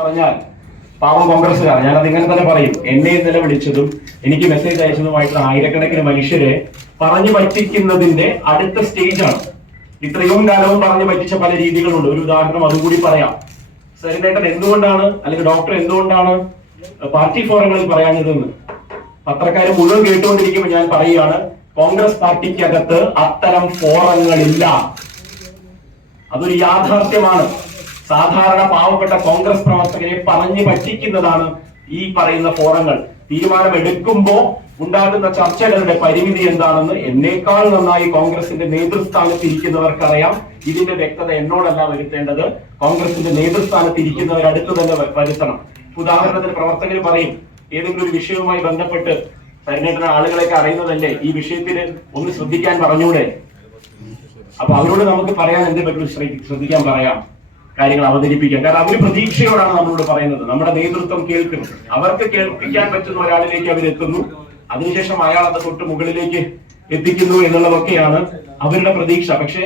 പറഞ്ഞാൽ പാവം കോൺഗ്രസ്സുകാർ, ഞാൻ അതിങ്ങനെ തന്നെ പറയും. എന്നെ ഇന്നലെ വിളിച്ചതും എനിക്ക് മെസ്സേജ് അയച്ചതുമായിട്ടുള്ള ആയിരക്കണക്കിന് മനുഷ്യരെ പറഞ്ഞു പറ്റിക്കുന്നതിന്റെ അടുത്ത സ്റ്റേജാണ്. ഇത്രയും കാലവും പറഞ്ഞു പറ്റിച്ച പല രീതികളുണ്ട്. ഒരു ഉദാഹരണം അതുകൂടി പറയാം. സരിനേട്ടൻ എന്തുകൊണ്ടാണ്, അല്ലെങ്കിൽ ഡോക്ടർ എന്തുകൊണ്ടാണ് പാർട്ടി ഫോറങ്ങളിൽ പറയാഞ്ഞതെന്ന് പത്രക്കാരെ മുഴുവൻ കേട്ടുകൊണ്ടിരിക്കുമ്പോൾ ഞാൻ പറയുകയാണ്, കോൺഗ്രസ് പാർട്ടിക്കകത്ത് അത്തരം ഫോറങ്ങളില്ല. അതൊരു യാഥാർത്ഥ്യമാണ്. സാധാരണ പാവപ്പെട്ട കോൺഗ്രസ് പ്രവർത്തകരെ പറഞ്ഞു പറ്റിക്കുന്നതാണ് ഈ പറയുന്ന ഫോറങ്ങൾ. തീരുമാനമെടുക്കുമ്പോൾ ഉണ്ടാകുന്ന ചർച്ചകളുടെ പരിമിതി എന്താണെന്ന് എന്നേക്കാൾ നന്നായി കോൺഗ്രസിന്റെ നേതൃസ്ഥാനത്ത് ഇരിക്കുന്നവർക്കറിയാം. ഇതിന്റെ വ്യക്തത എന്നോടല്ല വരുത്തേണ്ടത്, കോൺഗ്രസിന്റെ നേതൃസ്ഥാനത്ത് ഇരിക്കുന്നവരടുത്ത് തന്നെ വരുത്തണം. ഉദാഹരണത്തിന് പ്രവർത്തകർ പറയും, ഏതെങ്കിലും ഒരു വിഷയവുമായി ബന്ധപ്പെട്ട് സരിനേട്ടന് ആളുകളെയൊക്കെ അറിയുന്നതല്ലേ, ഈ വിഷയത്തിൽ ഒന്ന് ശ്രദ്ധിക്കാൻ പറഞ്ഞൂടെ? അപ്പൊ അവരോട് നമുക്ക് പറയാൻ എന്ത് പറ്റും? ശ്രദ്ധിക്കാൻ പറയാം, കാര്യങ്ങൾ അവതരിപ്പിക്കാം. കാരണം അവർ പ്രതീക്ഷയോടാണ് നമ്മളോട് പറയുന്നത്. നമ്മുടെ നേതൃത്വം കേൾക്കും. അവർക്ക് കേൾപ്പിക്കാൻ പറ്റുന്ന ഒരാളിലേക്ക് അവരെത്തുന്നു, അതിനുശേഷം അയാൾ അത് തൊട്ട് മുകളിലേക്ക് എത്തിക്കുന്നു എന്നുള്ളതൊക്കെയാണ് അവരുടെ പ്രതീക്ഷ. പക്ഷെ